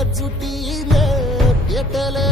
एकजुटीने भेटले.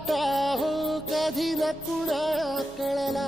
आता हो कधी न कुणाला कळला.